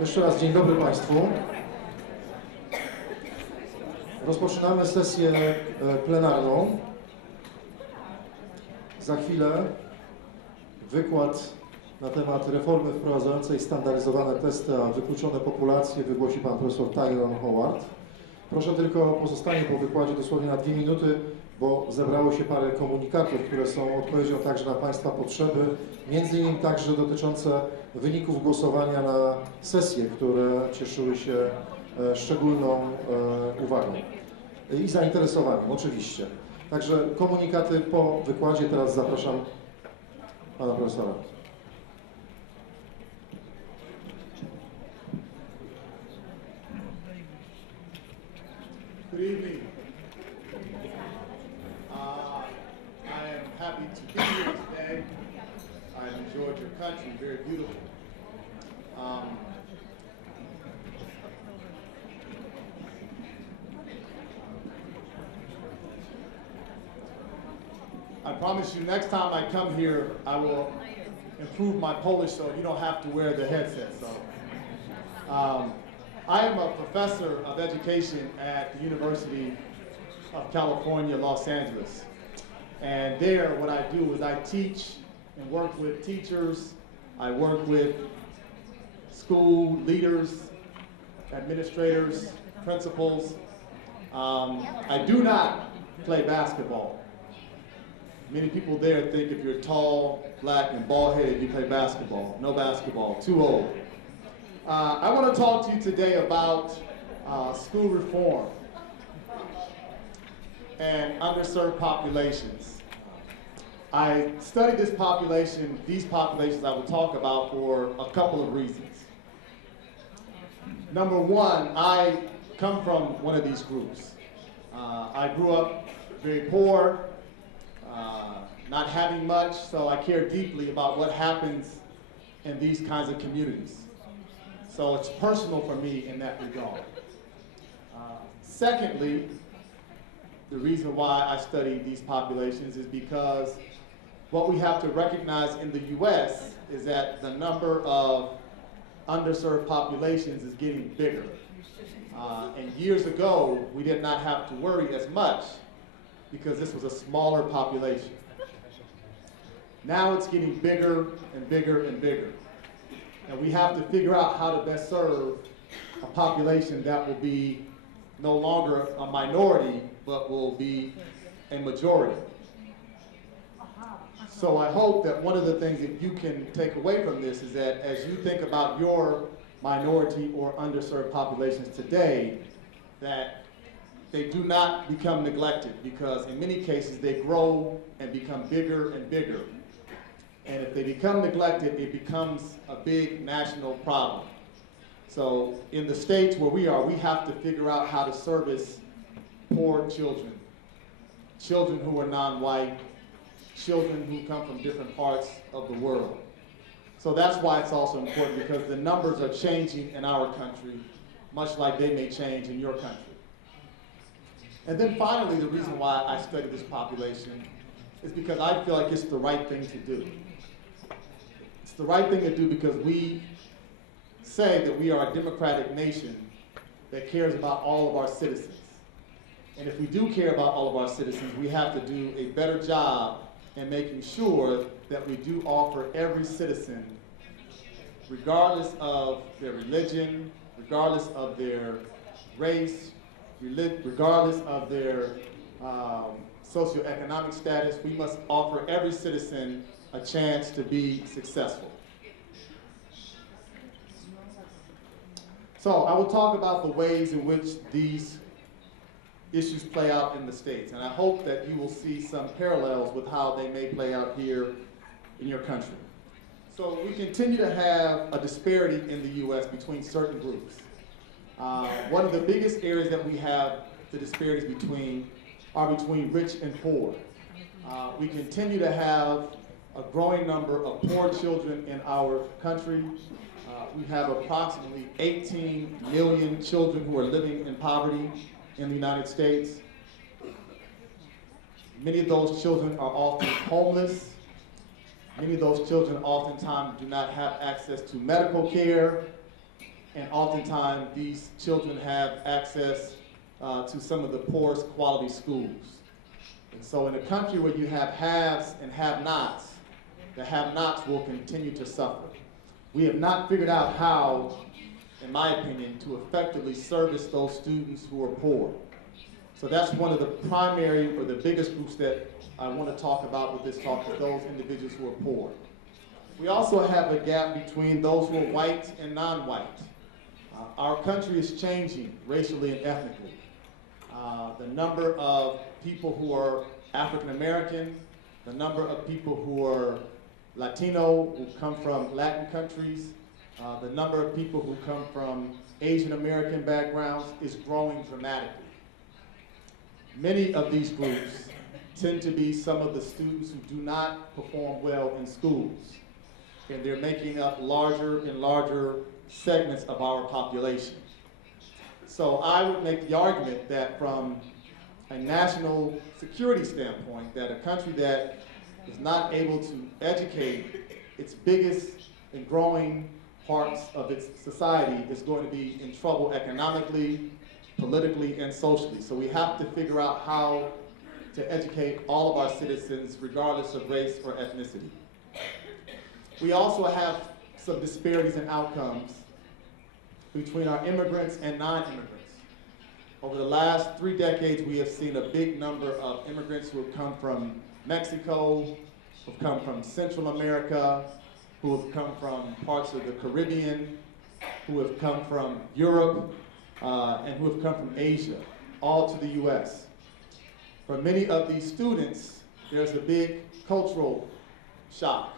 Jeszcze raz dzień dobry Państwu. Rozpoczynamy sesję plenarną. Za chwilę wykład na temat reformy wprowadzającej standaryzowane testy, a wykluczone populacje wygłosi pan profesor Tyrone Howard. Proszę tylko o pozostanie po wykładzie dosłownie na 2 minuty, bo zebrało się parę komunikatów, które są odpowiedzią także na Państwa potrzeby, między innymi także dotyczące wyników głosowania na sesje, które cieszyły się szczególną uwagą i zainteresowaniem, oczywiście. Także komunikaty po wykładzie. Teraz zapraszam pana profesora. Good evening. I am happy to be here today. I've enjoyed your country, very beautiful. I promise you next time I come here, I will improve my Polish so you don't have to wear the headset. So, I am a professor of education at the University of California, Los Angeles. And there, what I do is I teach and work with teachers. I work with school leaders, administrators, principals. I do not play basketball. Many people there think if you're tall, black, and bald-headed, you play basketball. No basketball, too old. I want to talk to you today about school reform and underserved populations. I studied these populations I will talk about for a couple of reasons. Number one, I come from one of these groups. I grew up very poor, not having much, so I care deeply about what happens in these kinds of communities. So it's personal for me in that regard. Secondly, the reason why I study these populations is because what we have to recognize in the US is that the number of underserved populations is getting bigger. And years ago, we did not have to worry as much because this was a smaller population. Now it's getting bigger and bigger and bigger. And we have to figure out how to best serve a population that will be no longer a minority, but will be a majority. So I hope that one of the things that you can take away from this is that as you think about your minority or underserved populations today, that they do not become neglected, because in many cases they grow and become bigger and bigger. And if they become neglected, it becomes a big national problem. So in the states where we are, we have to figure out how to service poor children, children who are non-white, children who come from different parts of the world. So that's why it's also important, because the numbers are changing in our country, much like they may change in your country. And then finally, the reason why I study this population is because I feel like it's the right thing to do. It's the right thing to do because we say that we are a democratic nation that cares about all of our citizens. And if we do care about all of our citizens, we have to do a better job in making sure that we do offer every citizen, regardless of their religion, regardless of their race, regardless of their socioeconomic status, we must offer every citizen a chance to be successful. So I will talk about the ways in which these issues play out in the States, and I hope that you will see some parallels with how they may play out here in your country. So we continue to have a disparity in the US between certain groups. One of the biggest areas that we have the disparities between are between rich and poor. We continue to have a growing number of poor children in our country. We have approximately 18 million children who are living in poverty in the United States. Many of those children are often homeless. Many of those children oftentimes do not have access to medical care. and oftentimes these children have access to some of the poorest quality schools. And so in a country where you have haves and have-nots, the have-nots will continue to suffer. We have not figured out how, in my opinion, to effectively service those students who are poor. So that's one of the primary or the biggest groups that I want to talk about with this talk, is those individuals who are poor. We also have a gap between those who are white and non-white. Our country is changing racially and ethnically. The number of people who are African American, the number of people who are Latino, who come from Latin countries, the number of people who come from Asian American backgrounds is growing dramatically. Many of these groups tend to be some of the students who do not perform well in schools, and they're making up larger and larger segments of our population. So I would make the argument that from a national security standpoint, that a country that is not able to educate its biggest and growing parts of its society is going to be in trouble economically, politically, and socially. So we have to figure out how to educate all of our citizens regardless of race or ethnicity. We also have some disparities in outcomes between our immigrants and non-immigrants. Over the last 3 decades, we have seen a big number of immigrants who have come from Mexico, who have come from Central America, who have come from parts of the Caribbean, who have come from Europe, and who have come from Asia, all to the US. For many of these students, there's a big cultural shock.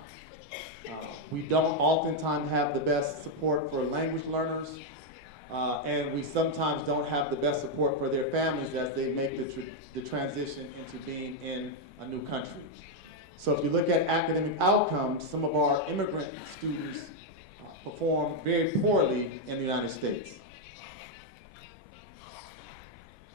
We don't oftentimes have the best support for language learners, and we sometimes don't have the best support for their families as they make the transition into being in a new country. So if you look at academic outcomes, some of our immigrant students perform very poorly in the United States.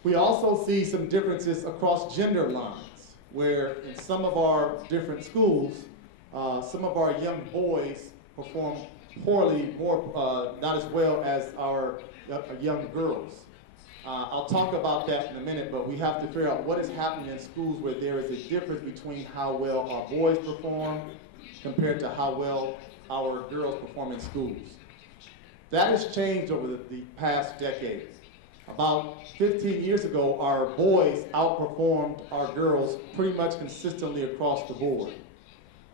We also see some differences across gender lines, where in some of our different schools, some of our young boys perform poorly, not as well as our young girls. I'll talk about that in a minute, but we have to figure out what is happening in schools where there is a difference between how well our boys perform compared to how well our girls perform in schools. That has changed over the past decade. About 15 years ago, our boys outperformed our girls pretty much consistently across the board.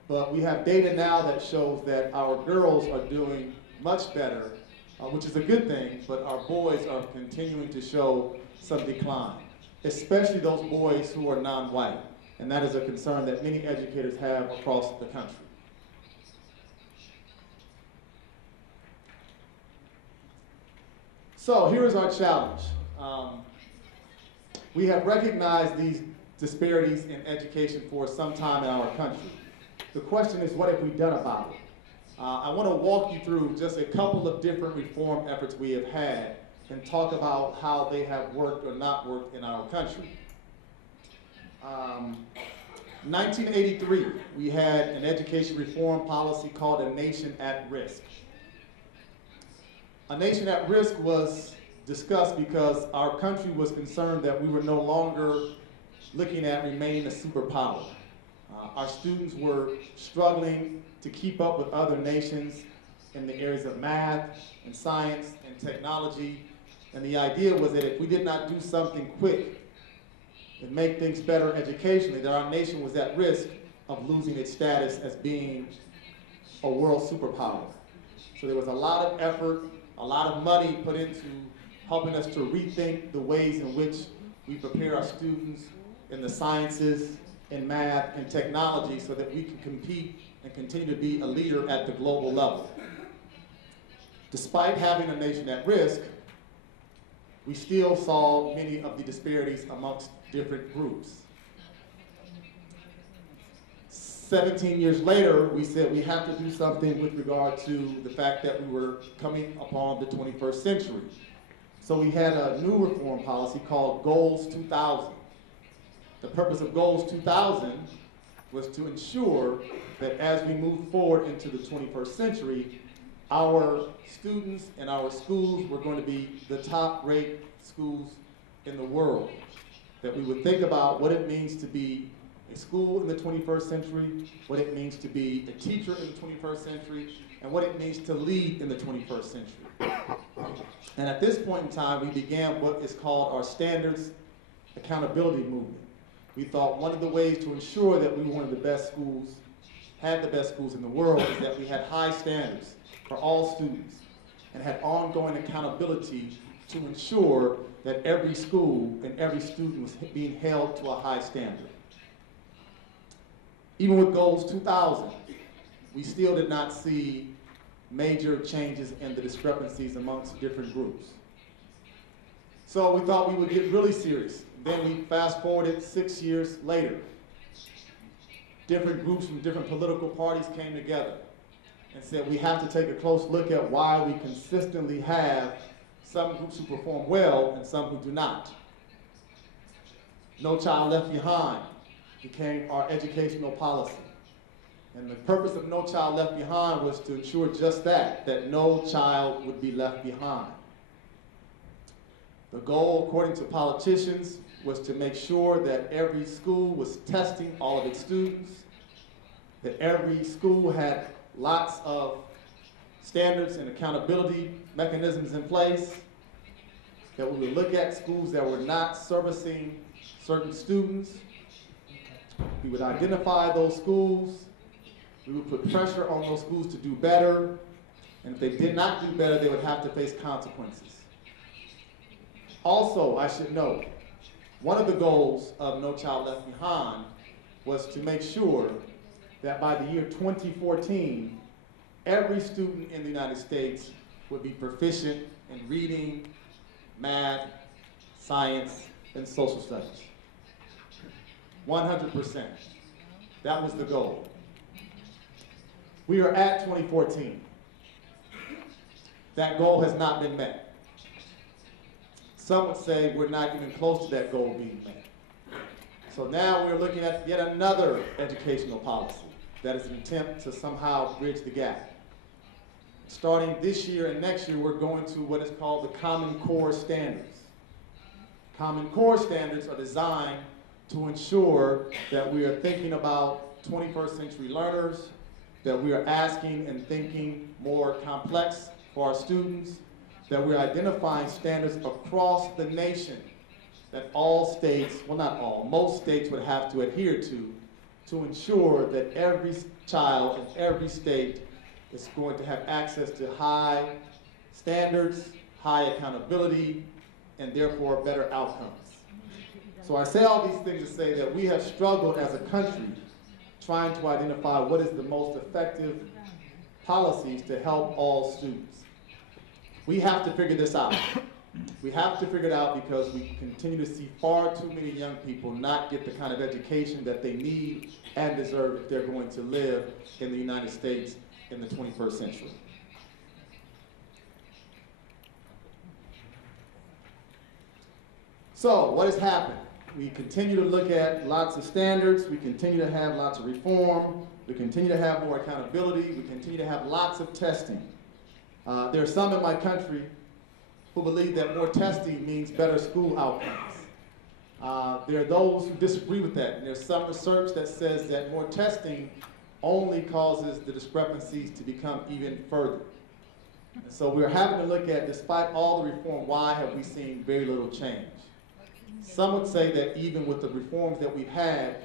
But we have data now that shows that our girls are doing much better, which is a good thing, but our boys are continuing to show some decline, especially those boys who are non-white. And that is a concern that many educators have across the country. So here is our challenge. We have recognized these disparities in education for some time in our country. The question is, what have we done about it? I want to walk you through just a couple of different reform efforts we have had and talk about how they have worked or not worked in our country. 1983, we had an education reform policy called A Nation at Risk. A Nation at Risk was discussed because our country was concerned that we were no longer looking at remaining a superpower. Our students were struggling to keep up with other nations in the areas of math and science and technology. And the idea was that if we did not do something quick and make things better educationally, that our nation was at risk of losing its status as being a world superpower. So there was a lot of effort, a lot of money put into helping us to rethink the ways in which we prepare our students in the sciences, in math and technology so that we can compete and continue to be a leader at the global level. Despite having a nation at risk, we still saw many of the disparities amongst different groups. 17 years later, we said we have to do something with regard to the fact that we were coming upon the 21st century. So we had a new reform policy called Goals 2000. The purpose of Goals 2000 was to ensure that as we move forward into the 21st century, our students and our schools were going to be the top-rate schools in the world. That we would think about what it means to be a school in the 21st century, what it means to be a teacher in the 21st century, and what it means to lead in the 21st century. And at this point in time, we began what is called our standards accountability movement. We thought one of the ways to ensure that we were one of the best schools, had the best schools in the world, is that we had high standards for all students and had ongoing accountability to ensure that every school and every student was being held to a high standard. Even with Goals 2000, we still did not see major changes in the discrepancies amongst different groups. So we thought we would get really serious. Then we fast forwarded 6 years later. Different groups from different political parties came together and said we have to take a close look at why we consistently have some groups who perform well and some who do not. No Child Left Behind became our educational policy. And the purpose of No Child Left Behind was to ensure just that no child would be left behind. The goal, according to politicians, was to make sure that every school was testing all of its students, that every school had lots of standards and accountability mechanisms in place, that we would look at schools that were not servicing certain students. We would identify those schools. We would put pressure on those schools to do better. And if they did not do better, they would have to face consequences. Also, I should note, one of the goals of No Child Left Behind was to make sure that by the year 2014, every student in the United States would be proficient in reading, math, science, and social studies. 100%. That was the goal. We are at 2014. That goal has not been met. Some would say we're not even close to that goal being met. So now we're looking at yet another educational policy that is an attempt to somehow bridge the gap. Starting this year and next year, we're going to what is called the Common Core Standards. Common Core Standards are designed to ensure that we are thinking about 21st century learners, that we are asking and thinking more complex for our students, that we're identifying standards across the nation that all states, well not all, most states would have to adhere to ensure that every child in every state is going to have access to high standards, high accountability, and therefore better outcomes. So I say all these things to say that we have struggled as a country trying to identify what is the most effective policies to help all students. We have to figure this out. We have to figure it out because we continue to see far too many young people not get the kind of education that they need and deserve if they're going to live in the United States in the 21st century. So, what has happened? We continue to look at lots of standards, we continue to have lots of reform, we continue to have more accountability, we continue to have lots of testing. There are some in my country who believe that more testing means better school outcomes. There are those who disagree with that, and there's some research that says that more testing only causes the discrepancies to become even further. And so we're having to look at, despite all the reform, why have we seen very little change? Some would say that even with the reforms that we've had,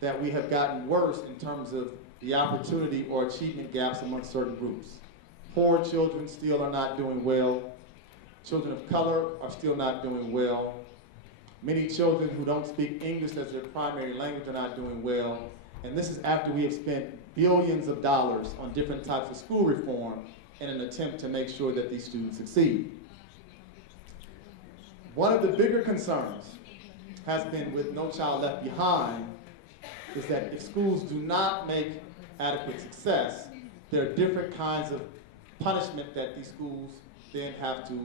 that we have gotten worse in terms of the opportunity or achievement gaps among certain groups. Poor children still are not doing well. Children of color are still not doing well. Many children who don't speak English as their primary language are not doing well. And this is after we have spent billions of dollars on different types of school reform in an attempt to make sure that these students succeed. One of the bigger concerns has been with No Child Left Behind is that if schools do not make adequate success, there are different kinds of punishment that these schools then have to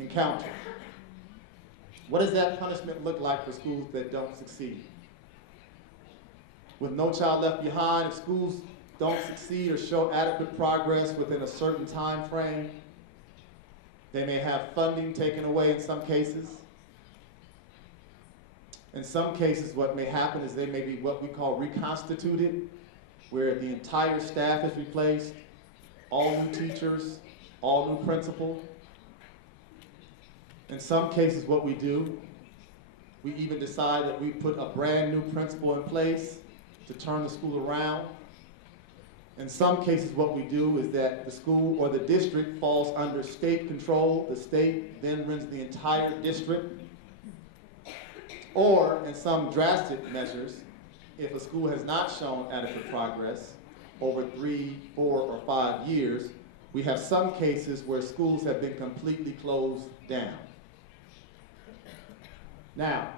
encounter. What does that punishment look like for schools that don't succeed? With No Child Left Behind, if schools don't succeed or show adequate progress within a certain time frame. They may have funding taken away in some cases. In some cases, what may happen is they may be what we call reconstituted, where the entire staff is replaced, all new teachers, all new principal. In some cases, what we do, we even decide that we put a brand new principal in place to turn the school around. In some cases, what we do is that the school or the district falls under state control. The state then runs the entire district. Or, in some drastic measures, if a school has not shown adequate progress over 3, 4, or 5 years, we have some cases where schools have been completely closed down. Now,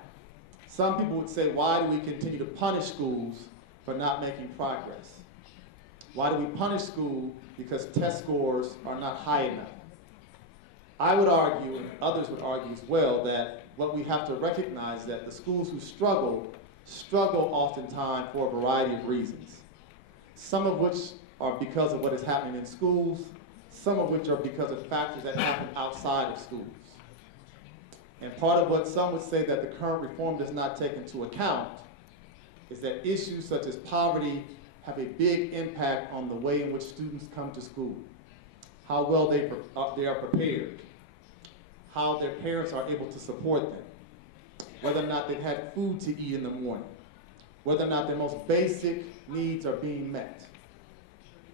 some people would say, why do we continue to punish schools for not making progress? Why do we punish school because test scores are not high enough? I would argue, and others would argue as well, that what we have to recognize is that the schools who struggle oftentimes for a variety of reasons. Some of which are because of what is happening in schools, some of which are because of factors that happen outside of schools. And part of what some would say that the current reform does not take into account is that issues such as poverty have a big impact on the way in which students come to school, how well they are prepared, how their parents are able to support them, whether or not they've had food to eat in the morning, whether or not their most basic needs are being met.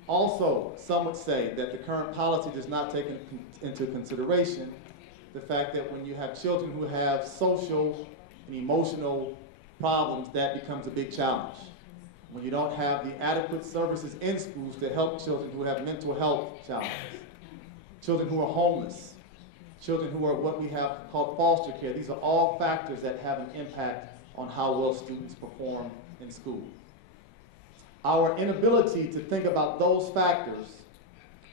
Also, some would say that the current policy does not take into consideration the fact that when you have children who have social and emotional problems, that becomes a big challenge. When you don't have the adequate services in schools to help children who have mental health challenges, children who are homeless, children who are what we have called foster care. These are all factors that have an impact on how well students perform in school. Our inability to think about those factors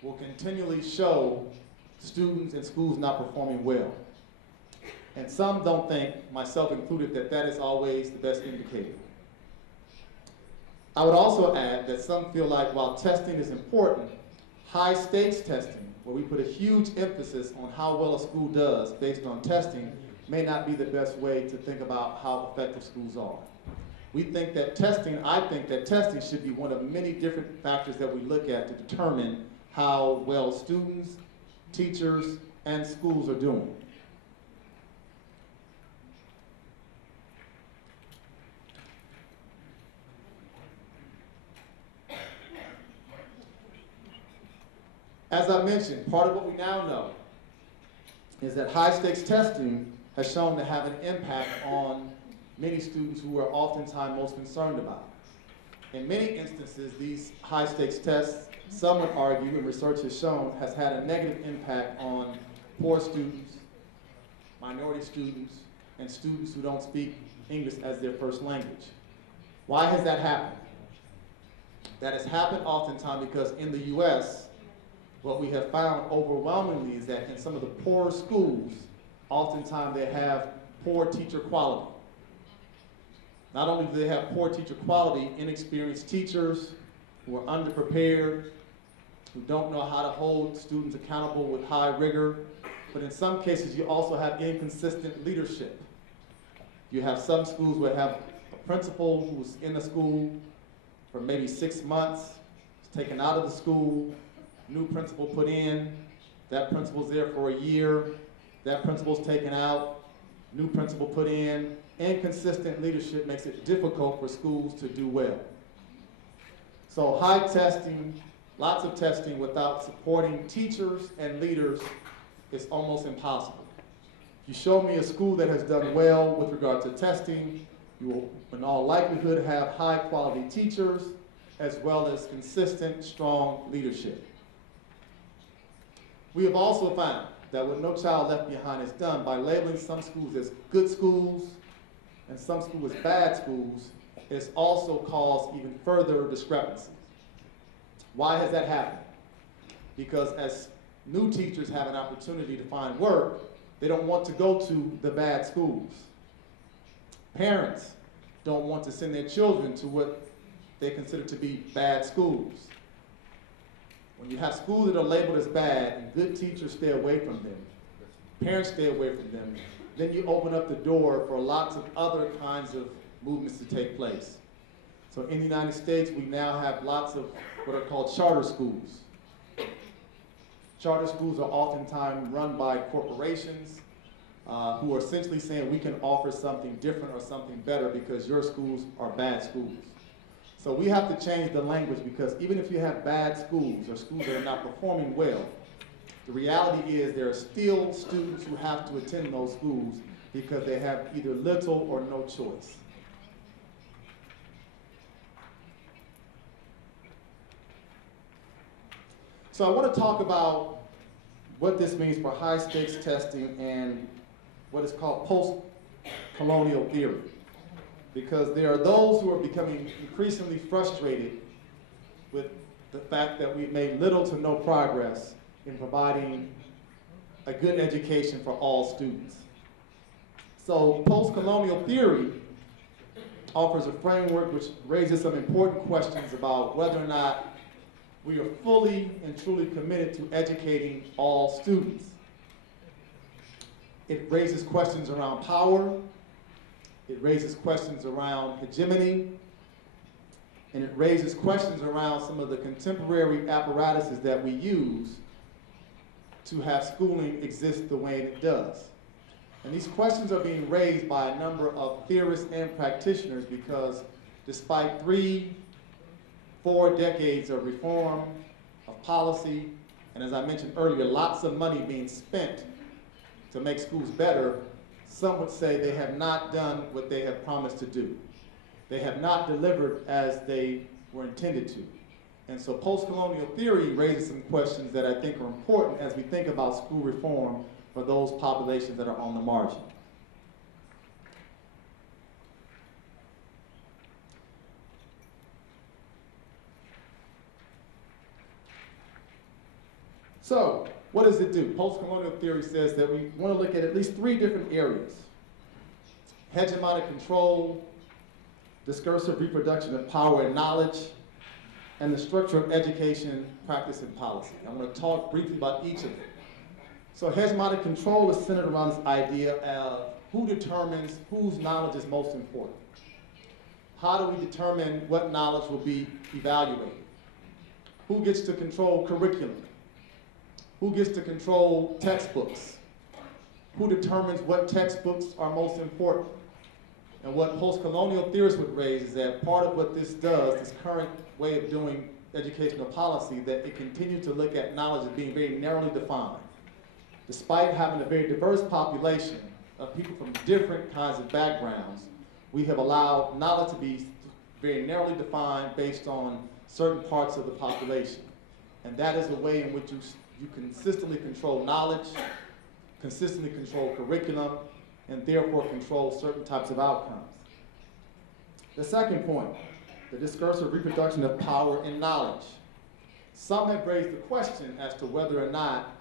will continually show students in schools not performing well. And some don't think, myself included, that that is always the best indicator. I would also add that some feel like while testing is important, high stakes testing, where we put a huge emphasis on how well a school does based on testing, may not be the best way to think about how effective schools are. We think that testing, I think that testing should be one of many different factors that we look at to determine how well students, teachers, and schools are doing. As I mentioned, part of what we now know is that high-stakes testing has shown to have an impact on many students who are oftentimes most concerned about. In many instances, these high-stakes tests, some would argue, and research has shown, has had a negative impact on poor students, minority students, and students who don't speak English as their first language. Why has that happened? That has happened oftentimes because in the US, what we have found overwhelmingly is that in some of the poorer schools, oftentimes they have poor teacher quality. Not only do they have poor teacher quality, inexperienced teachers who are underprepared, who don't know how to hold students accountable with high rigor, but in some cases you also have inconsistent leadership. You have some schools where have a principal who's in the school for maybe 6 months, is taken out of the school, new principal put in, that principal's there for a year, that principal's taken out, new principal put in. Inconsistent leadership makes it difficult for schools to do well. So high testing, lots of testing without supporting teachers and leaders is almost impossible. If you show me a school that has done well with regard to testing, you will in all likelihood have high quality teachers as well as consistent, strong leadership. We have also found that what No Child Left Behind has done by labeling some schools as good schools and some schools as bad schools has also caused even further discrepancies. Why has that happened? Because as new teachers have an opportunity to find work, they don't want to go to the bad schools. Parents don't want to send their children to what they consider to be bad schools. When you have schools that are labeled as bad and good teachers stay away from them, parents stay away from them, then you open up the door for lots of other kinds of movements to take place. So in the United States, we now have lots of what are called charter schools. Charter schools are oftentimes run by corporations who are essentially saying we can offer something different or something better because your schools are bad schools. So we have to change the language, because even if you have bad schools or schools that are not performing well, the reality is there are still students who have to attend those schools because they have either little or no choice. So I want to talk about what this means for high-stakes testing and what is called post-colonial theory. Because there are those who are becoming increasingly frustrated with the fact that we've made little to no progress in providing a good education for all students. So post-colonial theory offers a framework which raises some important questions about whether or not we are fully and truly committed to educating all students. It raises questions around power, it raises questions around hegemony, and it raises questions around some of the contemporary apparatuses that we use to have schooling exist the way it does. And these questions are being raised by a number of theorists and practitioners because despite 3-4 decades of reform, of policy, and as I mentioned earlier, lots of money being spent to make schools better, some would say they have not done what they have promised to do. They have not delivered as they were intended to. And so post-colonial theory raises some questions that I think are important as we think about school reform for those populations that are on the margin. So, what does it do? Post-colonial theory says that we want to look at least 3 different areas: hegemonic control, discursive reproduction of power and knowledge, and the structure of education, practice, and policy. I'm going to talk briefly about each of them. So hegemonic control is centered around this idea of who determines whose knowledge is most important. How do we determine what knowledge will be evaluated? Who gets to control curriculum? Who gets to control textbooks? Who determines what textbooks are most important? And what post-colonial theorists would raise is that part of what this does, this current way of doing educational policy, that it continues to look at knowledge as being very narrowly defined. Despite having a very diverse population of people from different kinds of backgrounds, we have allowed knowledge to be very narrowly defined based on certain parts of the population. And that is the way in which you consistently control knowledge, consistently control curriculum, and therefore control certain types of outcomes. The second point, the discursive reproduction of power and knowledge. Some have raised the question as to whether or not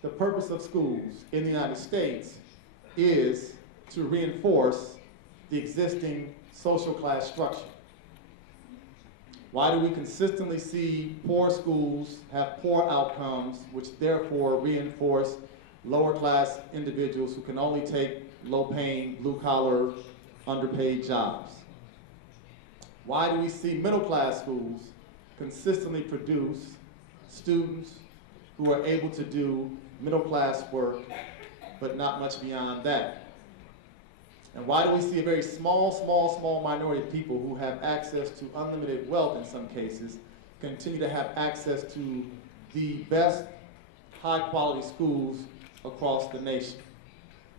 the purpose of schools in the United States is to reinforce the existing social class structure. Why do we consistently see poor schools have poor outcomes, which therefore reinforce lower class individuals who can only take low-paying, blue-collar, underpaid jobs? Why do we see middle-class schools consistently produce students who are able to do middle-class work, but not much beyond that? And why do we see a very small minority of people who have access to unlimited wealth in some cases continue to have access to the best high-quality schools across the nation?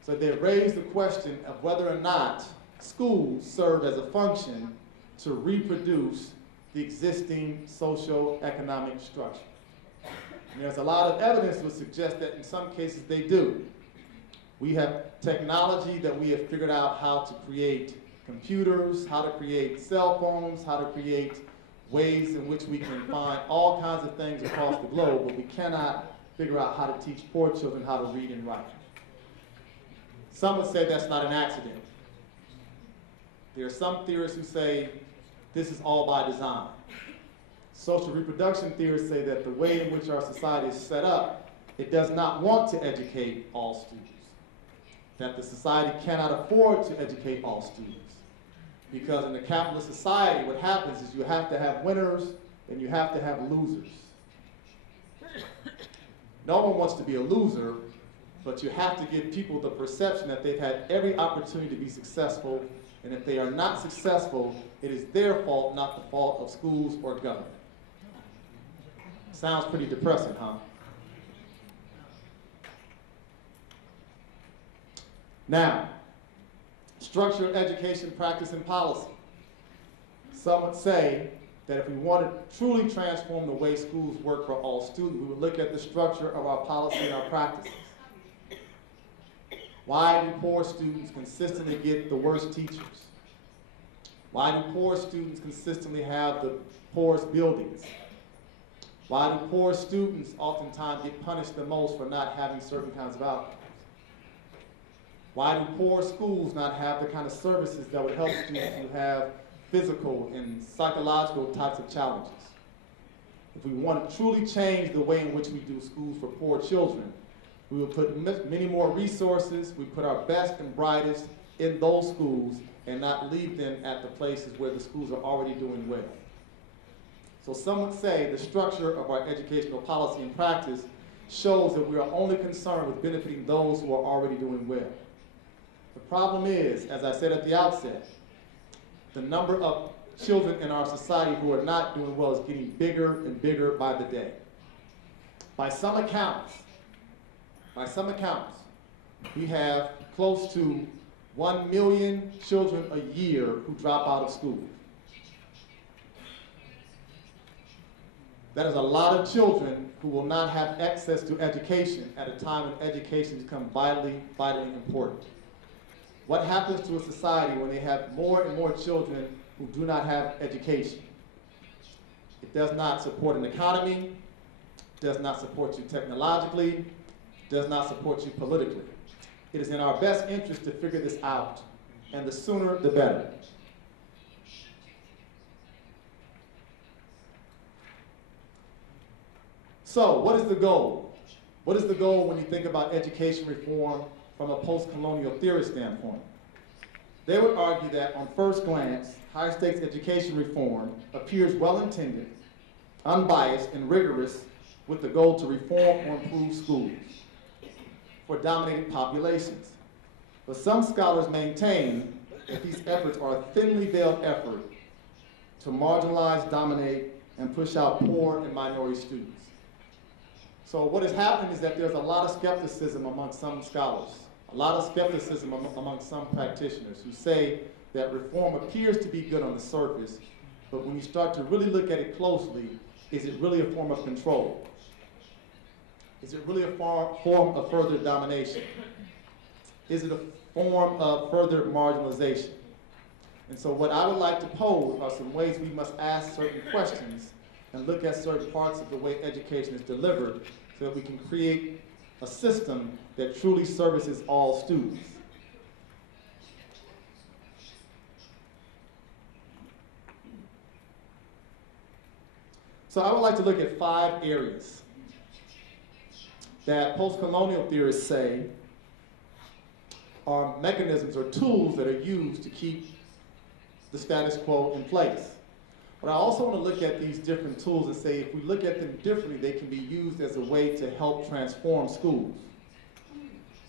So they raise the question of whether or not schools serve as a function to reproduce the existing socio-economic structure. And there's a lot of evidence that would suggest that in some cases they do. We have technology that we have figured out how to create computers, how to create cell phones, how to create ways in which we can find all kinds of things across the globe, but we cannot figure out how to teach poor children how to read and write. Some would say that's not an accident. There are some theorists who say this is all by design. Social reproduction theorists say that the way in which our society is set up, it does not want to educate all students. That the society cannot afford to educate all students. Because in a capitalist society, what happens is you have to have winners and you have to have losers. No one wants to be a loser, but you have to give people the perception that they've had every opportunity to be successful, and if they are not successful, it is their fault, not the fault of schools or government. Sounds pretty depressing, huh? Now, structure of education, practice, and policy. Some would say that if we want to truly transform the way schools work for all students, we would look at the structure of our policy and our practices. Why do poor students consistently get the worst teachers? Why do poor students consistently have the poorest buildings? Why do poor students oftentimes get punished the most for not having certain kinds of outcomes? Why do poor schools not have the kind of services that would help students who have physical and psychological types of challenges? If we want to truly change the way in which we do schools for poor children, we will put many more resources, we put our best and brightest in those schools and not leave them at the places where the schools are already doing well. So some would say the structure of our educational policy and practice shows that we are only concerned with benefiting those who are already doing well. The problem is, as I said at the outset, the number of children in our society who are not doing well is getting bigger and bigger by the day. By some accounts, we have close to 1 million children a year who drop out of school. That is a lot of children who will not have access to education at a time when education becomes vitally, vitally important. What happens to a society when they have more and more children who do not have education? It does not support an economy, does not support you technologically, does not support you politically. It is in our best interest to figure this out, and the sooner the better. So, what is the goal? What is the goal when you think about education reform from a post-colonial theorist standpoint? They would argue that on first glance, high-stakes education reform appears well-intended, unbiased, and rigorous with the goal to reform or improve schools for dominated populations. But some scholars maintain that these efforts are a thinly veiled effort to marginalize, dominate, and push out poor and minority students. So what has happened is that there's a lot of skepticism among some scholars, a lot of skepticism among some practitioners who say that reform appears to be good on the surface, but when you start to really look at it closely, is it really a form of control? Is it really a form of further domination? Is it a form of further marginalization? And so what I would like to pose are some ways we must ask certain questions and look at certain parts of the way education is delivered so that we can create a system that truly services all students. So I would like to look at 5 areas that post-colonial theorists say are mechanisms or tools that are used to keep the status quo in place. But I also want to look at these different tools and say if we look at them differently, they can be used as a way to help transform schools.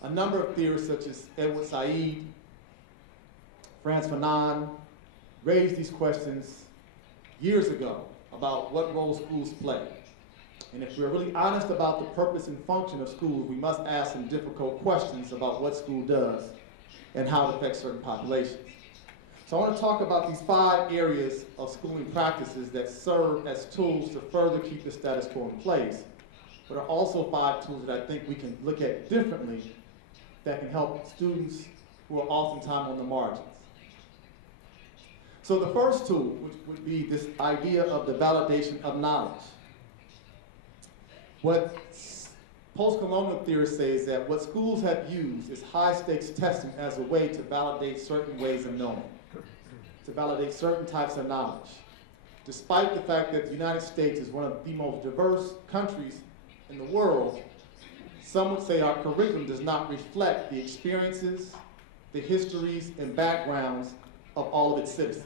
A number of theorists such as Edward Said, Frantz Fanon, raised these questions years ago about what role schools play. And if we're really honest about the purpose and function of schools, we must ask some difficult questions about what school does and how it affects certain populations. So I want to talk about these 5 areas of schooling practices that serve as tools to further keep the status quo in place, but are also 5 tools that I think we can look at differently that can help students who are oftentimes on the margins. So the first tool, which would be this idea of the validation of knowledge. What post-colonial theorists say is that what schools have used is high-stakes testing as a way to validate certain ways of knowing. to validate certain types of knowledge. Despite the fact that the United States is one of the most diverse countries in the world, some would say our curriculum does not reflect the experiences, the histories, and backgrounds of all of its citizens.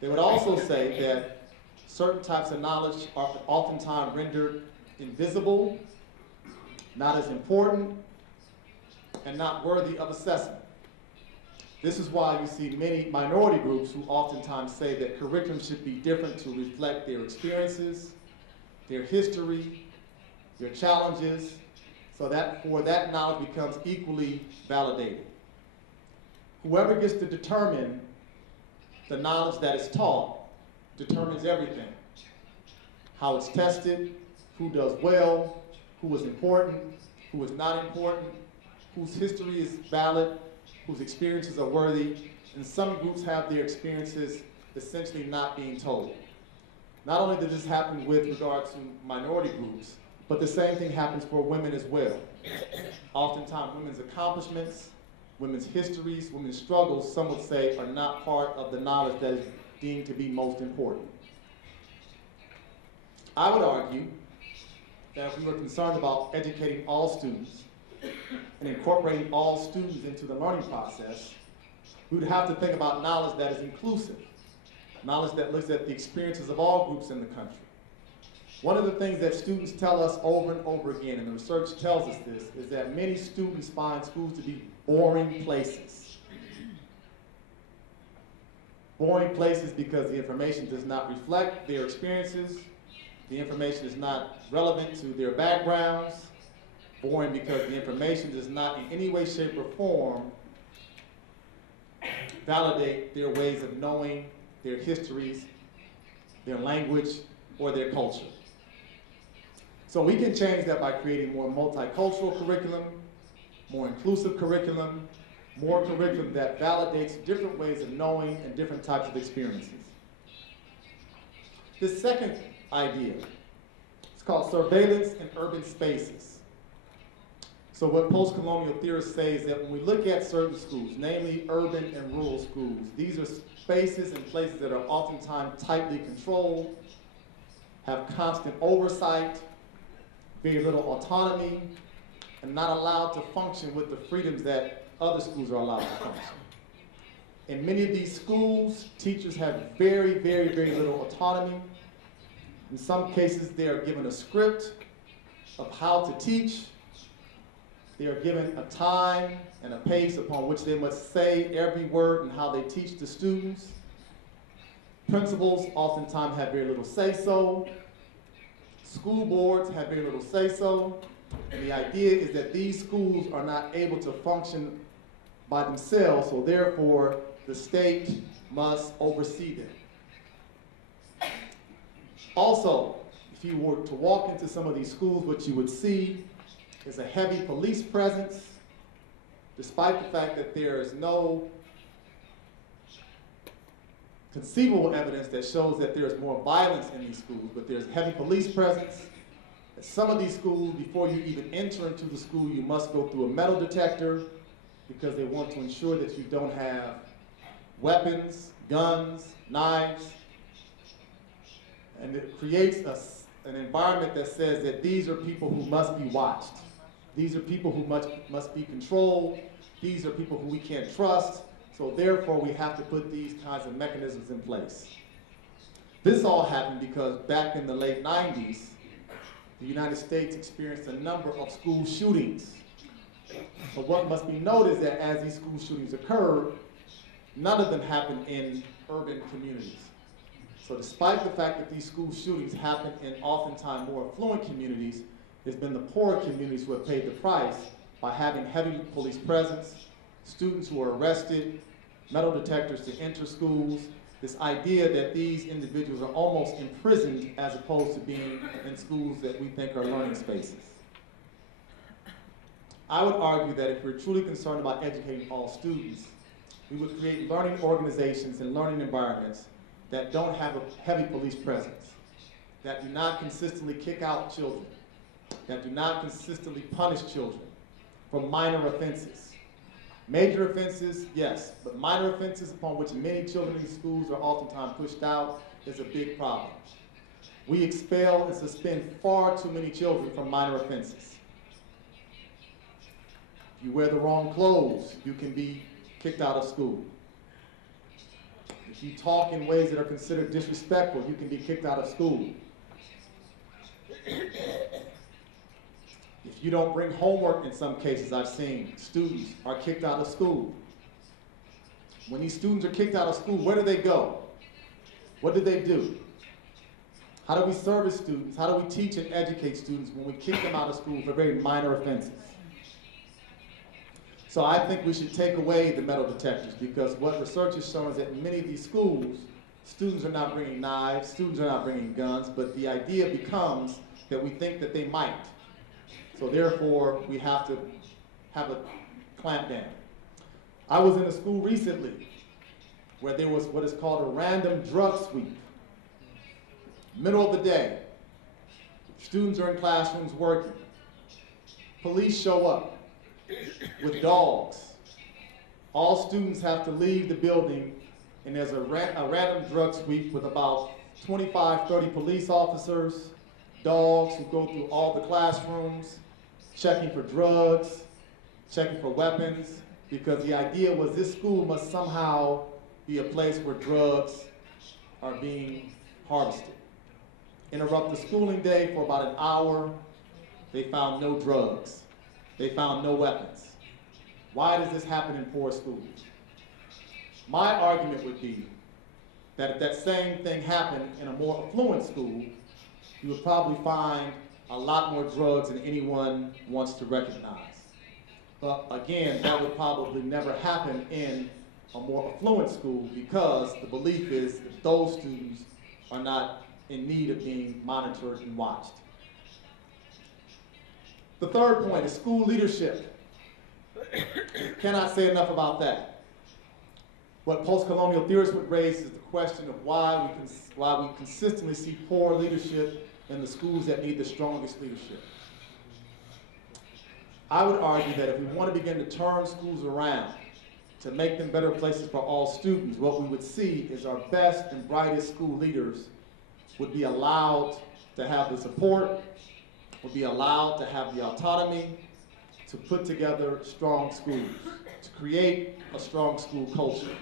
They would also say that certain types of knowledge are oftentimes rendered invisible, not as important, and not worthy of assessment. This is why you see many minority groups who oftentimes say that curriculum should be different to reflect their experiences, their history, their challenges, so that that knowledge becomes equally validated. Whoever gets to determine the knowledge that is taught determines everything. How it's tested, who does well, who is important, who is not important, whose history is valid, whose experiences are worthy, and some groups have their experiences essentially not being told. Not only does this happen with regard to minority groups, but the same thing happens for women as well. Oftentimes, women's accomplishments, women's histories, women's struggles, some would say, are not part of the knowledge that is deemed to be most important. I would argue that if we were concerned about educating all students and incorporating all students into the learning process, we would have to think about knowledge that is inclusive, knowledge that looks at the experiences of all groups in the country. One of the things that students tell us over and over again, and the research tells us this, is that many students find schools to be boring places. Boring places because the information does not reflect their experiences, the information is not relevant to their backgrounds, boring because the information does not in any way, shape, or form validate their ways of knowing, their histories, their language, or their culture. So we can change that by creating more multicultural curriculum, more inclusive curriculum, more curriculum that validates different ways of knowing and different types of experiences. The second idea is called surveillance in urban spaces. So what post-colonial theorists say is that when we look at certain schools, namely urban and rural schools, these are spaces and places that are oftentimes tightly controlled, have constant oversight, very little autonomy, and not allowed to function with the freedoms that other schools are allowed to function. In many of these schools, teachers have very, very, very little autonomy. In some cases, they are given a script of how to teach. They are given a time and a pace upon which they must say every word and how they teach the students. Principals oftentimes have very little say-so. School boards have very little say-so. And the idea is that these schools are not able to function by themselves, so therefore the state must oversee them. Also, if you were to walk into some of these schools, what you would see is a heavy police presence, despite the fact that there is no conceivable evidence that shows that there is more violence in these schools, but there's heavy police presence. At some of these schools, before you even enter into the school, you must go through a metal detector because they want to ensure that you don't have weapons, guns, knives. And it creates an environment that says that these are people who must be watched. These are people who must be controlled. These are people who we can't trust. So therefore, we have to put these kinds of mechanisms in place. This all happened because back in the late 90s, the United States experienced a number of school shootings. But what must be noted is that as these school shootings occurred, none of them happened in urban communities. So despite the fact that these school shootings happen in oftentimes more affluent communities, it's been the poorer communities who have paid the price by having heavy police presence, students who are arrested, metal detectors to enter schools, this idea that these individuals are almost imprisoned as opposed to being in schools that we think are learning spaces. I would argue that if we're truly concerned about educating all students, we would create learning organizations and learning environments that don't have a heavy police presence, that do not consistently kick out children, that do not consistently punish children for minor offenses, Major offenses, yes, but minor offenses upon which many children in schools are oftentimes pushed out is a big problem. We expel and suspend far too many children from minor offenses. If you wear the wrong clothes, you can be kicked out of school. If you talk in ways that are considered disrespectful, you can be kicked out of school. If you don't bring homework, in some cases I've seen, students are kicked out of school. When these students are kicked out of school, where do they go? What do they do? How do we service students? How do we teach and educate students when we kick them out of school for very minor offenses? So I think we should take away the metal detectors, because what research has shown is that in many of these schools, students are not bringing knives, students are not bringing guns, but the idea becomes that we think that they might. So therefore, we have to have a clamp down. I was in a school recently where there was what is called a random drug sweep. Middle of the day, students are in classrooms working. Police show up with dogs. All students have to leave the building, and there's a random drug sweep with about 25, 30 police officers, dogs who go through all the classrooms, checking for drugs, checking for weapons, because the idea was this school must somehow be a place where drugs are being harvested. Interrupt the schooling day for about an hour. They found no drugs. They found no weapons. Why does this happen in poor schools? My argument would be that if that same thing happened in a more affluent school, you would probably find a lot more drugs than anyone wants to recognize. But again, that would probably never happen in a more affluent school, because the belief is that those students are not in need of being monitored and watched. The third point is school leadership. Cannot say enough about that. What post-colonial theorists would raise is the question of why we consistently see poor leadership in the schools that need the strongest leadership. I would argue that if we want to begin to turn schools around to make them better places for all students, what we would see is our best and brightest school leaders would be allowed to have the support, would be allowed to have the autonomy to put together strong schools, to create a strong school culture,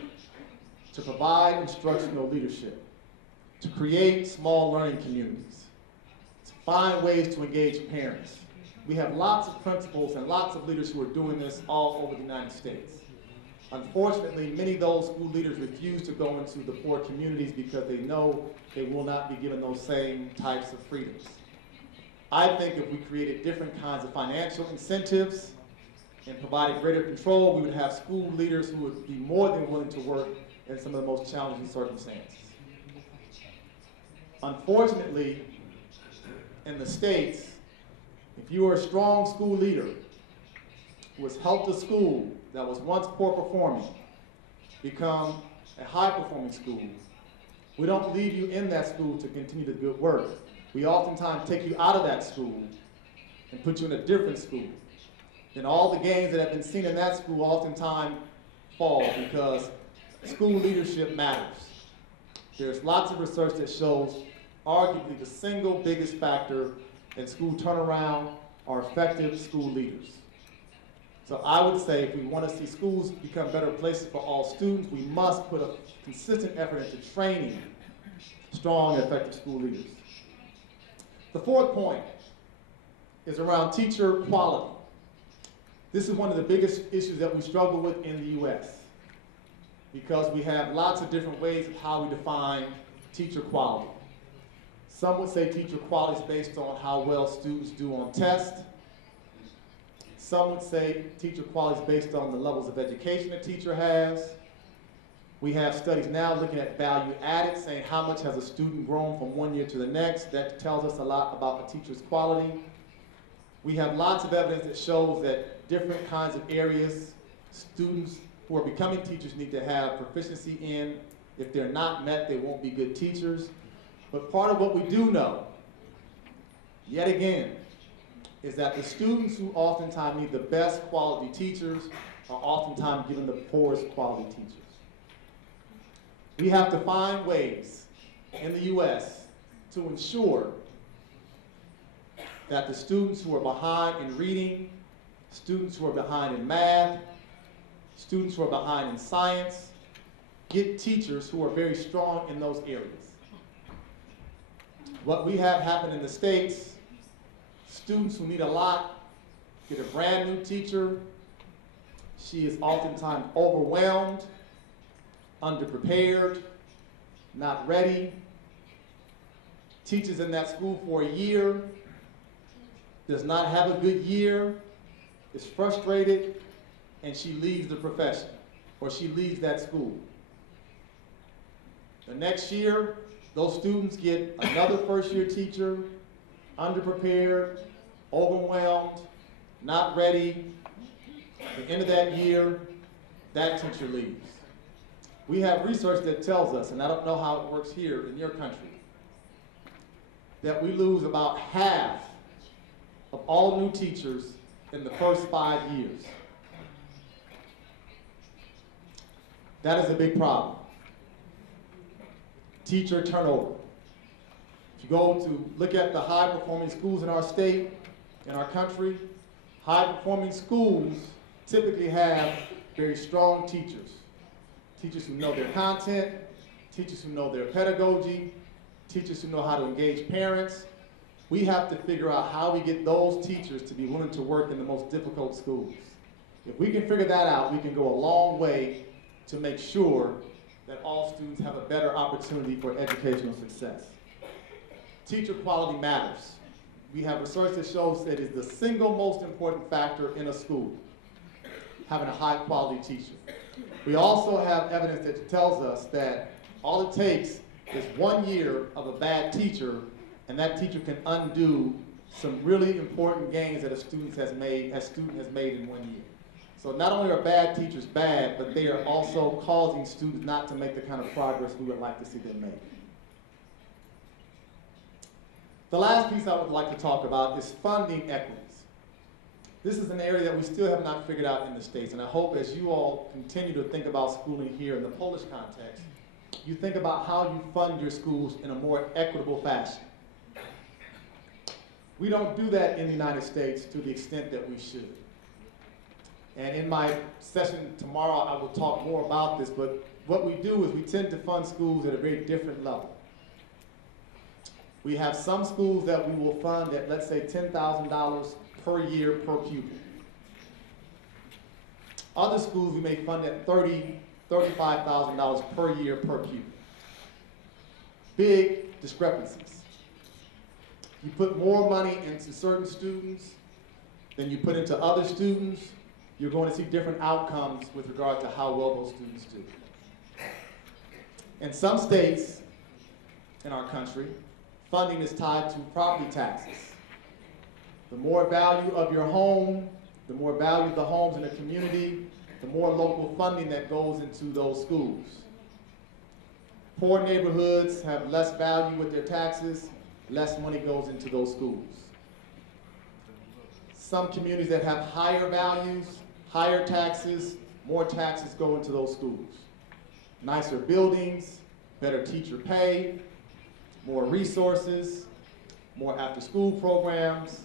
to provide instructional leadership, to create small learning communities, to find ways to engage parents. We have lots of principals and lots of leaders who are doing this all over the United States. Unfortunately, many of those school leaders refuse to go into the poor communities because they know they will not be given those same types of freedoms. I think if we created different kinds of financial incentives and provided greater control, we would have school leaders who would be more than willing to work in some of the most challenging circumstances. Unfortunately, in the States, if you are a strong school leader who has helped a school that was once poor performing become a high performing school, we don't leave you in that school to continue the good work. We oftentimes take you out of that school and put you in a different school. Then all the gains that have been seen in that school oftentimes fall, because school leadership matters. There's lots of research that shows arguably the single biggest factor in school turnaround are effective school leaders. So I would say if we want to see schools become better places for all students, we must put a consistent effort into training strong and effective school leaders. The fourth point is around teacher quality. This is one of the biggest issues that we struggle with in the U.S. because we have lots of different ways of how we define teacher quality. Some would say teacher quality is based on how well students do on tests. Some would say teacher quality is based on the levels of education a teacher has. We have studies now looking at value added, saying how much has a student grown from one year to the next. That tells us a lot about a teacher's quality. We have lots of evidence that shows that different kinds of areas students who are becoming teachers need to have proficiency in. If they're not met, they won't be good teachers. But part of what we do know, yet again, is that the students who oftentimes need the best quality teachers are oftentimes given the poorest quality teachers. We have to find ways in the U.S. to ensure that the students who are behind in reading, students who are behind in math, students who are behind in science, get teachers who are very strong in those areas. What we have happen in the States, students who need a lot get a brand new teacher. She is oftentimes overwhelmed, underprepared, not ready, teaches in that school for a year, does not have a good year, is frustrated, and she leaves the profession, or she leaves that school. The next year, those students get another first-year teacher, underprepared, overwhelmed, not ready. At the end of that year, that teacher leaves. We have research that tells us, and I don't know how it works here in your country, that we lose about half of all new teachers in the first 5 years. That is a big problem. Teacher turnover. If you go to look at the high-performing schools in our state, in our country, high-performing schools typically have very strong teachers. Teachers who know their content, teachers who know their pedagogy, teachers who know how to engage parents. We have to figure out how we get those teachers to be willing to work in the most difficult schools. If we can figure that out, we can go a long way to make sure that all students have a better opportunity for educational success. Teacher quality matters. We have research that shows that it is the single most important factor in a school, having a high quality teacher. We also have evidence that tells us that all it takes is 1 year of a bad teacher, and that teacher can undo some really important gains that a student has made in 1 year. So not only are bad teachers bad, but they are also causing students not to make the kind of progress we would like to see them make. The last piece I would like to talk about is funding equities. This is an area that we still have not figured out in the States, and I hope as you all continue to think about schooling here in the Polish context, you think about how you fund your schools in a more equitable fashion. We don't do that in the United States to the extent that we should. And in my session tomorrow, I will talk more about this, but what we do is we tend to fund schools at a very different level. We have some schools that we will fund at, let's say, $10,000 per year per pupil. Other schools we may fund at $30,000, $35,000 per year per pupil. Big discrepancies. You put more money into certain students than you put into other students, you're going to see different outcomes with regard to how well those students do. In some states in our country, funding is tied to property taxes. The more value of your home, the more value of the homes in the community, the more local funding that goes into those schools. Poor neighborhoods have less value with their taxes, less money goes into those schools. Some communities that have higher values, higher taxes, more taxes go into those schools. Nicer buildings, better teacher pay, more resources, more after-school programs.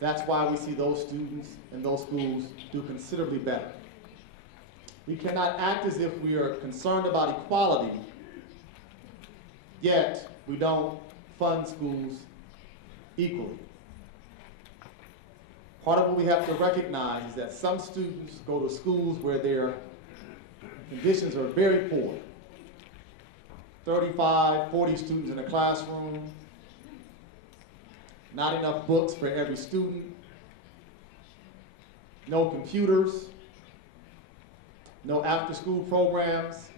That's why we see those students in those schools do considerably better. We cannot act as if we are concerned about equality, yet we don't fund schools equally. Part of what we have to recognize is that some students go to schools where their conditions are very poor. 35, 40 students in a classroom, not enough books for every student, no computers, no after-school programs,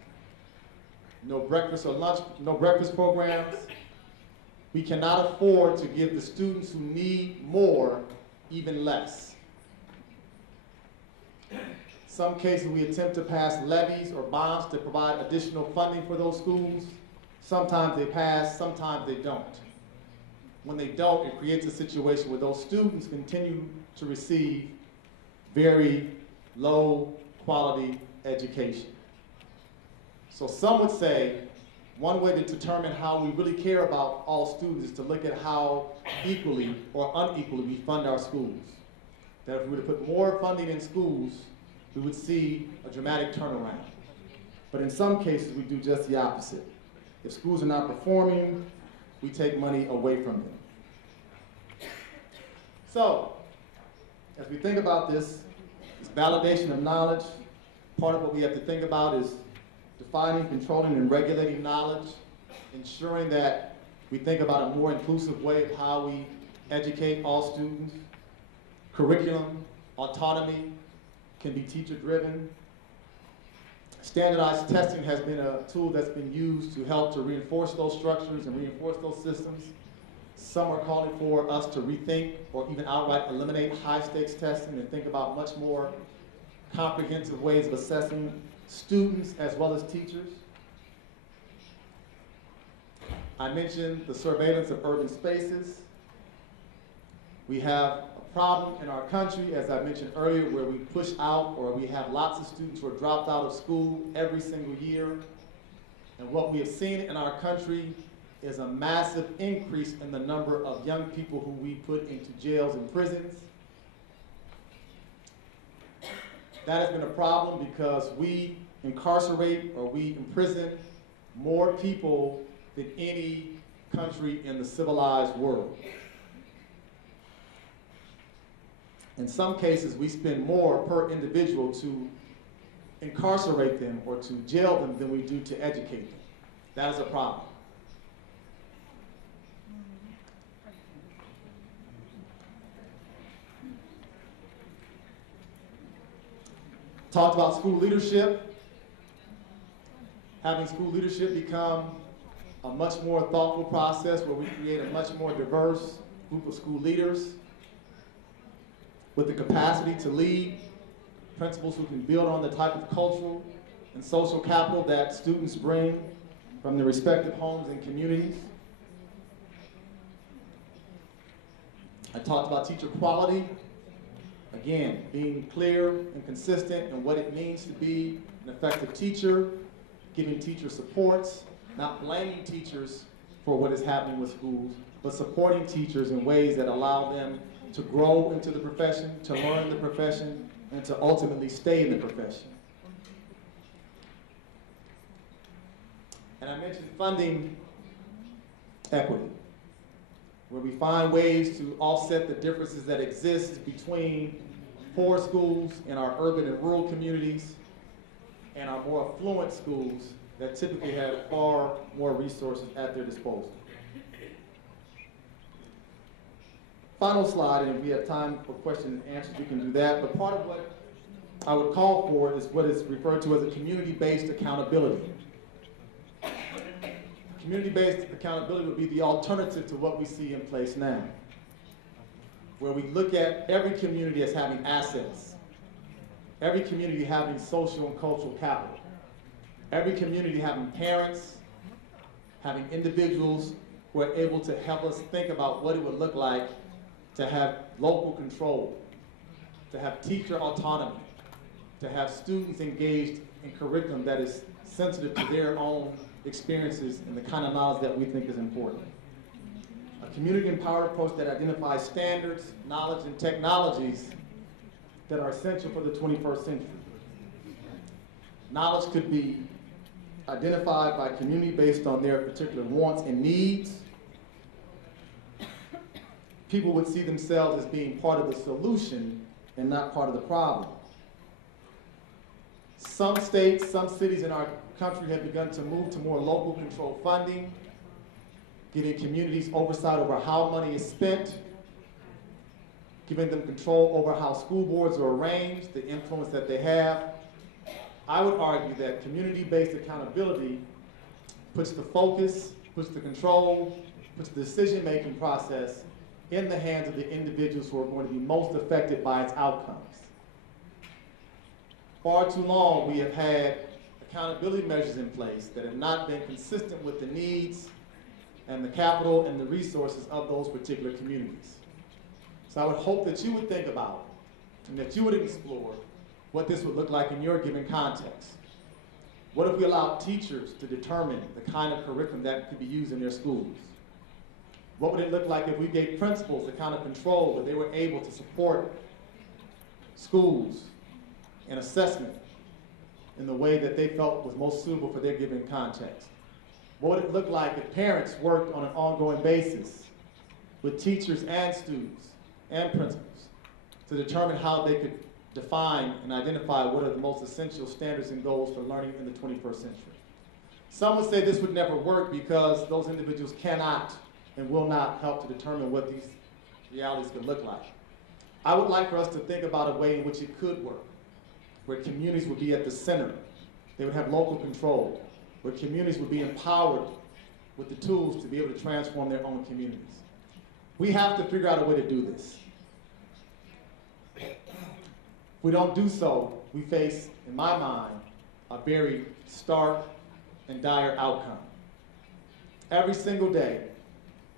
no breakfast or lunch, no breakfast programs. We cannot afford to give the students who need more even less. Some cases we attempt to pass levies or bonds to provide additional funding for those schools. Sometimes they pass, sometimes they don't. When they don't, it creates a situation where those students continue to receive very low quality education. So some would say one way to determine how we really care about all students is to look at how equally or unequally we fund our schools. That if we were to put more funding in schools, we would see a dramatic turnaround. But in some cases, we do just the opposite. If schools are not performing, we take money away from them. So, as we think about this validation of knowledge, part of what we have to think about is defining, controlling, and regulating knowledge, ensuring that we think about a more inclusive way of how we educate all students. Curriculum, autonomy can be teacher-driven. Standardized testing has been a tool that's been used to help to reinforce those structures and reinforce those systems. Some are calling for us to rethink or even outright eliminate high-stakes testing and think about much more comprehensive ways of assessing students as well as teachers. I mentioned the surveillance of urban spaces. We have a problem in our country, as I mentioned earlier, where we push out or we have lots of students who are dropped out of school every single year. And what we have seen in our country is a massive increase in the number of young people who we put into jails and prisons. That has been a problem because we incarcerate or we imprison more people than any country in the civilized world. In some cases, we spend more per individual to incarcerate them or to jail them than we do to educate them. That is a problem. Talked about school leadership. Having school leadership become a much more thoughtful process where we create a much more diverse group of school leaders with the capacity to lead, principals who can build on the type of cultural and social capital that students bring from their respective homes and communities. I talked about teacher quality. Again, being clear and consistent in what it means to be an effective teacher, giving teacher supports, not blaming teachers for what is happening with schools, but supporting teachers in ways that allow them to grow into the profession, to learn the profession, and to ultimately stay in the profession. And I mentioned funding equity, where we find ways to offset the differences that exist between poor schools in our urban and rural communities and our more affluent schools that typically have far more resources at their disposal. Final slide, and if we have time for questions and answers, we can do that. But part of what I would call for is what is referred to as a community-based accountability. Community-based accountability would be the alternative to what we see in place now, where we look at every community as having assets, every community having social and cultural capital, every community having parents, having individuals who are able to help us think about what it would look like to have local control, to have teacher autonomy, to have students engaged in curriculum that is sensitive to their own experiences and the kind of knowledge that we think is important. A community-empowered approach that identifies standards, knowledge, and technologies that are essential for the 21st century. Knowledge could be identified by community based on their particular wants and needs. People would see themselves as being part of the solution and not part of the problem. Some states, some cities in our country have begun to move to more local control funding, giving communities oversight over how money is spent, giving them control over how school boards are arranged, the influence that they have. I would argue that community-based accountability puts the focus, puts the control, puts the decision-making process in the hands of the individuals who are going to be most affected by its outcomes. Far too long, we have had accountability measures in place that have not been consistent with the needs and the capital and the resources of those particular communities. So I would hope that you would think about and that you would explore what this would look like in your given context. What if we allowed teachers to determine the kind of curriculum that could be used in their schools? What would it look like if we gave principals the kind of control that they were able to support schools and assessment in the way that they felt was most suitable for their given context? What would it look like if parents worked on an ongoing basis with teachers and students and principals to determine how they could define and identify what are the most essential standards and goals for learning in the 21st century? Some would say this would never work because those individuals cannot and will not help to determine what these realities could look like. I would like for us to think about a way in which it could work, where communities would be at the center. They would have local control, where communities would be empowered with the tools to be able to transform their own communities. We have to figure out a way to do this. If we don't do so, we face, in my mind, a very stark and dire outcome. Every single day,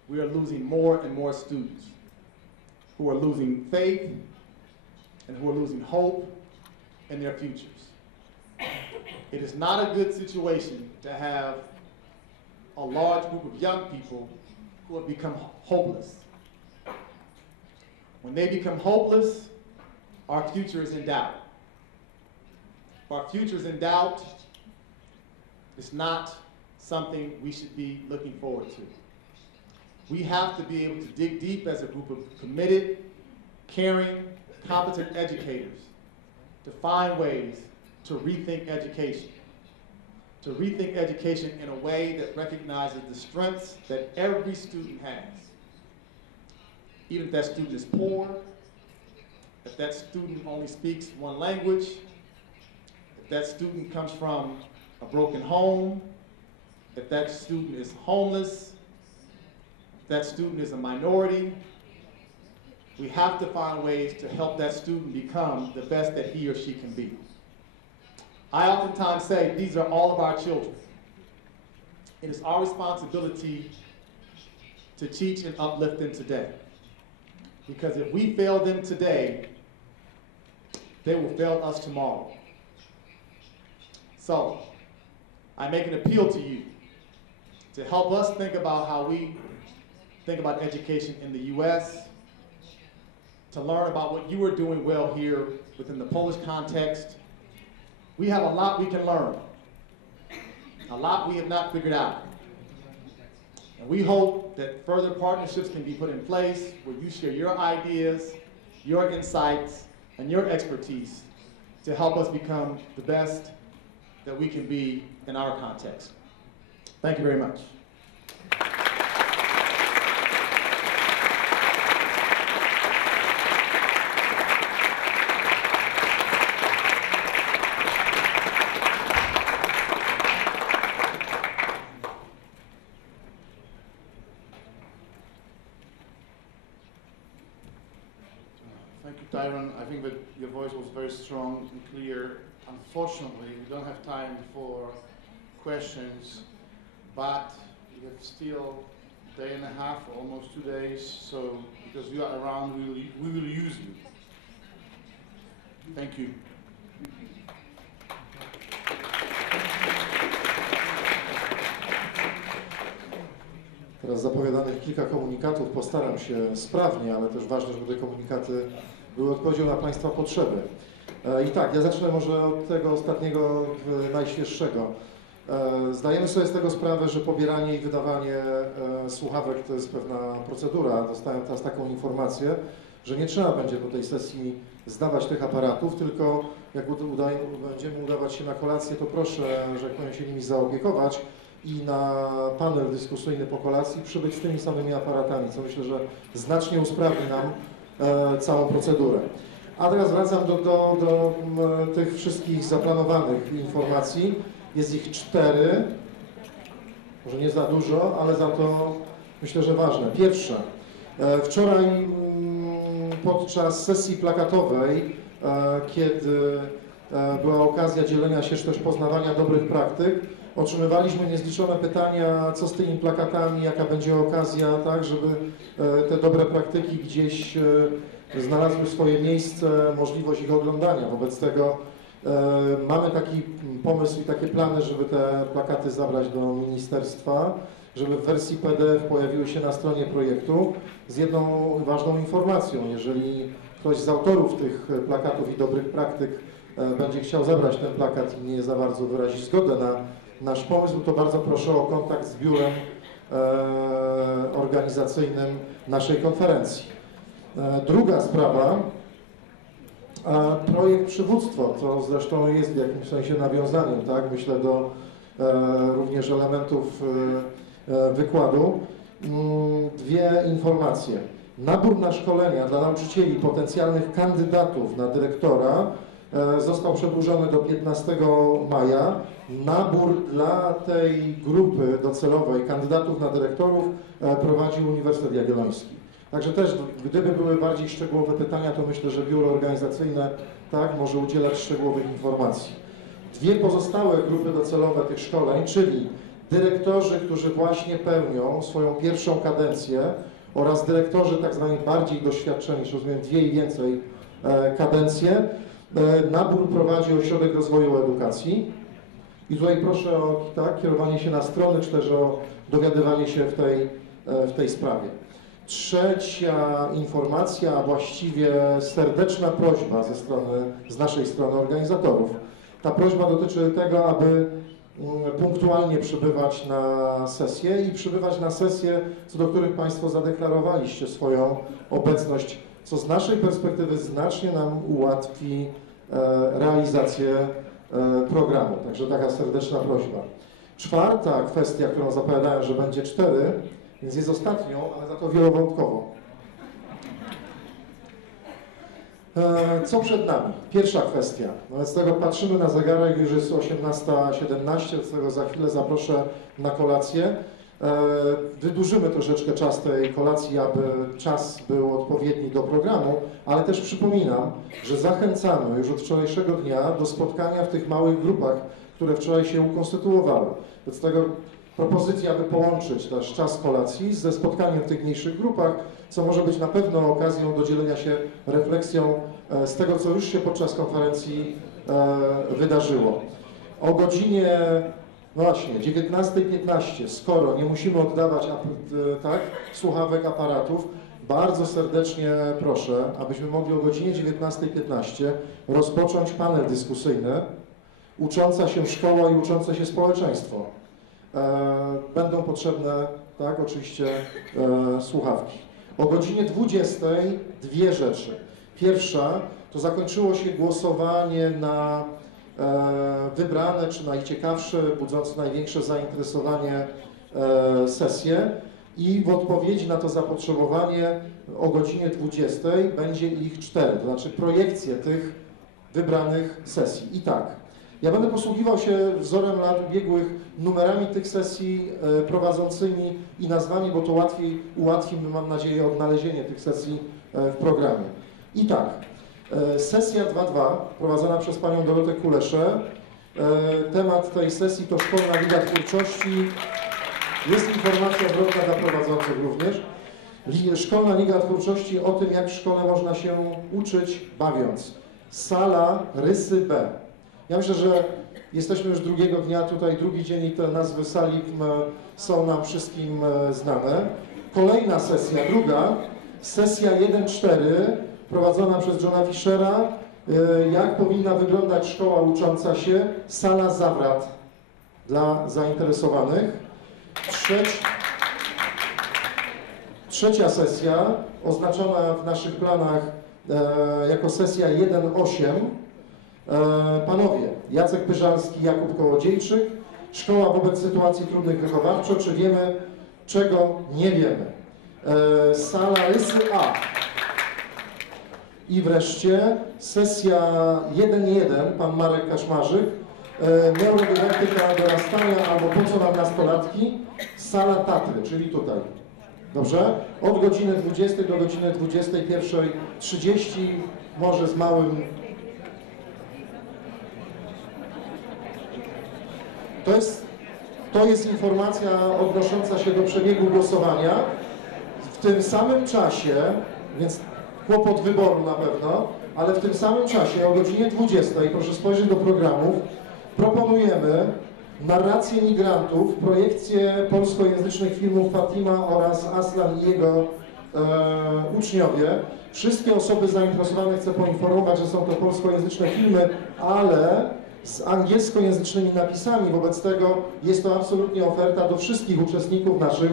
we are losing more and more students who are losing faith and who are losing hope in their futures. It is not a good situation to have a large group of young people who have become hopeless. When they become hopeless, our future is in doubt. If our future is in doubt, it's not something we should be looking forward to. We have to be able to dig deep as a group of committed, caring, competent educators to find ways to rethink education. To rethink education in a way that recognizes the strengths that every student has. Even if that student is poor, if that student only speaks one language, if that student comes from a broken home, if that student is homeless, if that student is a minority, we have to find ways to help that student become the best that he or she can be. I oftentimes say these are all of our children. It is our responsibility to teach and uplift them today. Because if we fail them today, they will fail us tomorrow. So, I make an appeal to you to help us think about how we think about education in the US, to learn about what you are doing well here within the Polish context. We have a lot we can learn, a lot we have not figured out. And we hope that further partnerships can be put in place where you share your ideas, your insights, and your expertise to help us become the best that we can be in our context. Thank you very much. Thank you, Tyrone. I think that your voice was very strong and clear. Unfortunately, we don't have time for questions, but we have still a day and a half, almost 2 days, so because you are around, we will use you. Thank you. Teraz zapowiadanych kilka komunikatów, postaram się sprawnie, ale też ważne, żeby te komunikaty były odpowiedzią na Państwa potrzeby. I tak, ja zacznę może od tego ostatniego, najświeższego. Zdajemy sobie z tego sprawę, że pobieranie i wydawanie słuchawek to jest pewna procedura. Dostałem teraz taką informację, że nie trzeba będzie do tej sesji zdawać tych aparatów, tylko jak będziemy udawać się na kolację, to proszę, że jak powiem, się nimi zaopiekować i na panel dyskusyjny po kolacji przybyć z tymi samymi aparatami, co myślę, że znacznie usprawni nam całą procedurę. A teraz wracam do tych wszystkich zaplanowanych informacji. Jest ich 4, może nie za dużo, ale za to myślę, że ważne. Pierwsza, wczoraj podczas sesji plakatowej, kiedy była okazja dzielenia się też poznawania dobrych praktyk, otrzymywaliśmy niezliczone pytania, co z tymi plakatami, jaka będzie okazja, tak, żeby te dobre praktyki gdzieś znalazły swoje miejsce, możliwość ich oglądania. Wobec tego mamy taki pomysł i takie plany, żeby te plakaty zabrać do ministerstwa, żeby w wersji PDF pojawiły się na stronie projektu z jedną ważną informacją. Jeżeli ktoś z autorów tych plakatów i dobrych praktyk będzie chciał zabrać ten plakat i nie za bardzo wyrazi zgodę na nasz pomysł, to bardzo proszę o kontakt z biurem organizacyjnym naszej konferencji. Druga sprawa, projekt przywództwo, to zresztą jest w jakimś sensie nawiązaniem, tak? Myślę, do również elementów wykładu. Dwie informacje. Nabór na szkolenia dla nauczycieli potencjalnych kandydatów na dyrektora został przedłużony do 15 maja. Nabór dla tej grupy docelowej kandydatów na dyrektorów prowadzi Uniwersytet Jagielloński. Także też, gdyby były bardziej szczegółowe pytania, to myślę, że biuro organizacyjne tak może udzielać szczegółowych informacji. Dwie pozostałe grupy docelowe tych szkoleń, czyli dyrektorzy, którzy właśnie pełnią swoją pierwszą kadencję oraz dyrektorzy tak zwani bardziej doświadczeni, czy rozumiem dwie i więcej kadencje, nabór prowadzi Ośrodek Rozwoju Edukacji. I tutaj proszę o kierowanie się na strony, czy też o dowiadywanie się w tej sprawie. Trzecia informacja, a właściwie serdeczna prośba z naszej strony organizatorów. Ta prośba dotyczy tego, aby punktualnie przybywać na sesję i przybywać na sesje, co do których Państwo zadeklarowaliście swoją obecność, co z naszej perspektywy znacznie nam ułatwi realizację programu. Także taka serdeczna prośba. Czwarta kwestia, którą zapowiadałem, że będzie 4, więc jest ostatnią, ale za to wielowątkową. Co przed nami? Pierwsza kwestia. Wobec tego patrzymy na zegarek, już jest 18:17, z tego za chwilę zaproszę na kolację. Wydłużymy troszeczkę czas tej kolacji, aby czas był odpowiedni do programu, ale też przypominam, że zachęcamy już od wczorajszego dnia do spotkania w tych małych grupach, które wczoraj się ukonstytuowały. Wobec tego propozycja, aby połączyć też czas kolacji ze spotkaniem w tych mniejszych grupach, co może być na pewno okazją do dzielenia się refleksją z tego, co już się podczas konferencji wydarzyło. O godzinie, no właśnie, 19:15, skoro nie musimy oddawać słuchawek, aparatów, bardzo serdecznie proszę, abyśmy mogli o godzinie 19:15 rozpocząć panel dyskusyjny Ucząca się szkoła i uczące się społeczeństwo. Będą potrzebne, tak, oczywiście słuchawki. O godzinie 20:00 dwie rzeczy. Pierwsza, to zakończyło się głosowanie na wybrane, czy najciekawsze, budzące największe zainteresowanie sesje i w odpowiedzi na to zapotrzebowanie o godzinie 20:00 będzie ich 4, to znaczy projekcje tych wybranych sesji. I tak, ja będę posługiwał się wzorem lat ubiegłych numerami tych sesji prowadzącymi i nazwami, bo to ułatwi mi, mam nadzieję, odnalezienie tych sesji w programie. I tak, sesja 2.2 prowadzona przez panią Dorotę Kuleszę. Temat tej sesji to Szkolna Liga Twórczości. Jest informacja zwrotna dla prowadzących również. Szkolna Liga Twórczości o tym, jak w szkole można się uczyć bawiąc. Sala Rysy B. Ja myślę, że jesteśmy już drugiego dnia tutaj, drugi dzień i te nazwy sali są nam wszystkim znane. Kolejna sesja, druga, sesja 1.4, prowadzona przez Johna Fischera. Jak powinna wyglądać szkoła ucząca się? Sala Zawrat dla zainteresowanych. Trzecia sesja, oznaczona w naszych planach jako sesja 1.8. Panowie Jacek Pyżalski, Jakub Kołodziejczyk. Szkoła wobec sytuacji trudnych wychowawczo. Czy wiemy, czego nie wiemy? Sala Rysy A. I wreszcie sesja 1.1, pan Marek Kaszmarzyk, neurodydaktyka dorastania albo po co nam nastolatki, sala Tatry, czyli tutaj. Dobrze? Od godziny 20 do godziny 21:30, może z małym... To jest informacja odnosząca się do przebiegu głosowania. W tym samym czasie, więc kłopot wyboru na pewno, ale w tym samym czasie o godzinie 20, proszę spojrzeć do programów, proponujemy narrację migrantów, projekcję polskojęzycznych filmów Fatima oraz Aslan i jego uczniowie. Wszystkie osoby zainteresowane chcę poinformować, że są to polskojęzyczne filmy, ale z angielskojęzycznymi napisami. Wobec tego jest to absolutnie oferta do wszystkich uczestników naszych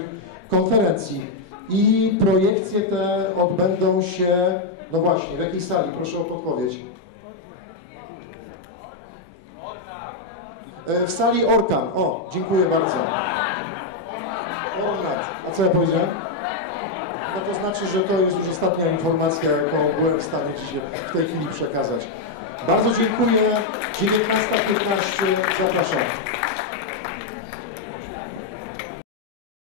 konferencji. I projekcje te odbędą się, no właśnie, w jakiej sali? Proszę o podpowiedź. W sali Orkan. O, dziękuję bardzo. Ornat. A co ja powiedziałem? No to znaczy, że to jest już ostatnia informacja, jaką byłem w stanie Ci w tej chwili przekazać. Bardzo dziękuję. 19:15. Zapraszam.